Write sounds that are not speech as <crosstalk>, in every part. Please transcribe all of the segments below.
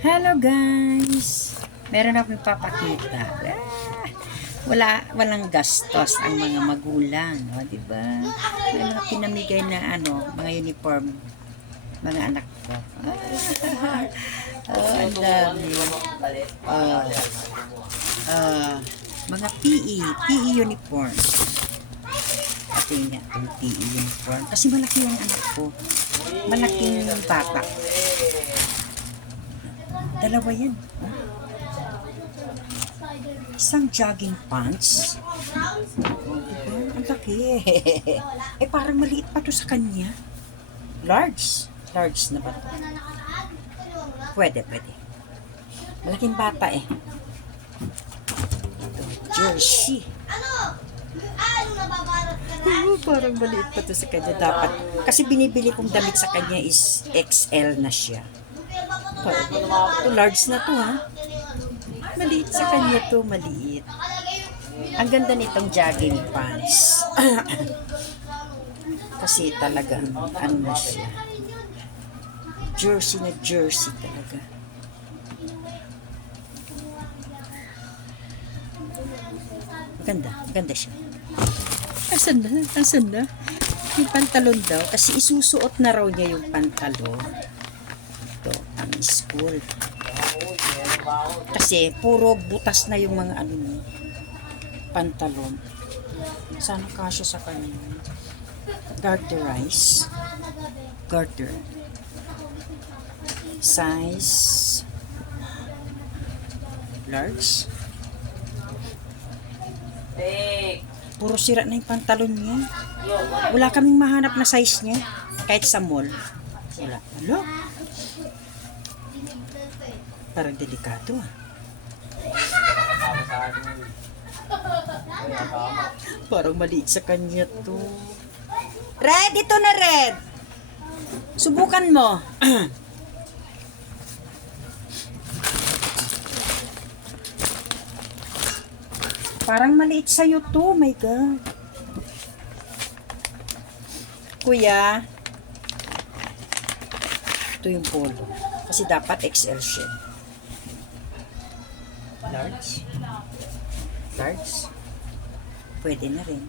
Hello guys! Meron akong papakita. Ah, wala, walang gastos ang mga magulang. O, di ba? May mga pinamigay na ano, mga uniform. Mga anak ko. Ah, oh, ang dami. Ah, ah, mga PE, PE uniform. Yun nga, itong PE uniform. Kasi malaki yung anak ko. Malaking bata. Dalawa yan. Isang jogging pants. Diba? Ang laki. eh, parang maliit pa to sa kanya. Large. Large na ba to? Pwede, pwede. Malaking bata eh. Ito, jersey. Oo, parang maliit pa to sa kanya. Dapat. Kasi binibili kong damit sa kanya is XL na siya. Parang, ito, large na to ha. Maliit sa kanya to, maliit. Ang ganda nitong jogging pants. <coughs> Kasi talagang ano siya. Jersey na jersey talaga. Maganda, maganda siya. Asan na? Asan na? Yung pantalon daw. Kasi isusuot na raw niya yung pantalon. Ito, ang school. Kasi puro butas na yung mga ano niya. Pantalon. Sana kasya sa kanya. Garterize. Garter. Size. Large. Puro sira na yung pantalon niya. Wala kaming mahanap na size niya. Kahit sa mall. Wala. Ano? Parang delikado ah. Parang maliit sa kanya to. Red, ito na red. Subukan mo. <clears throat> Parang maliit sa'yo to. My God. Kuya. Ito yung polo. Kasi dapat XL siya. Large. Large. Pwede na rin.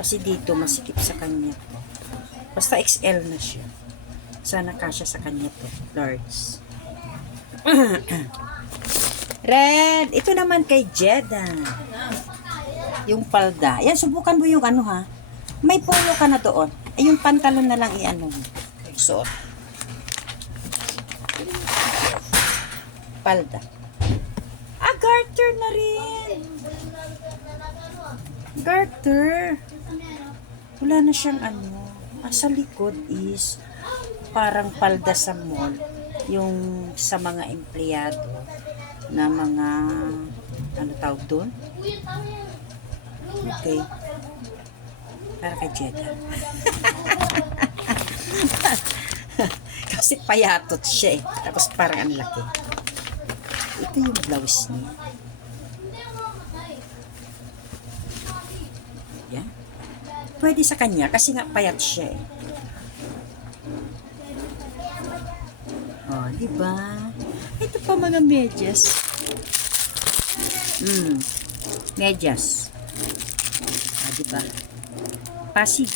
Kasi dito masikip sa kanya to. Basta XL na siya. Sana kasya sa kanya to. Large. <clears throat> Red! Ito naman kay Jeddah. Yung palda. Yan, subukan mo yung ano ha. May polo ka na doon. Ay, yung pantalon na lang i-ano. Suot. Palda. Ah, garter na rin. Garter. Wala na siyang ano. Ah, sa likod is parang palda sa mall. Yung sa mga empleyado na mga ano tawag doon? Okay. Para kay Jeddah. <laughs> Kasi payatot siya eh. Tapos parang ang laki. Ito yung blouse niya. Yan. Pwede sa kanya kasi nga payat siya eh. Oh, di? Ito pa mga medyas. Mm. Medyas. Ah, di ba? Pasig.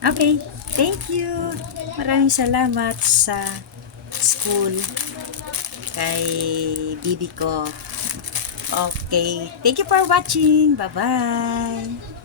Okay. Thank you. Maraming salamat sa school kay bibi ko. Okay. Thank you for watching. Bye-bye.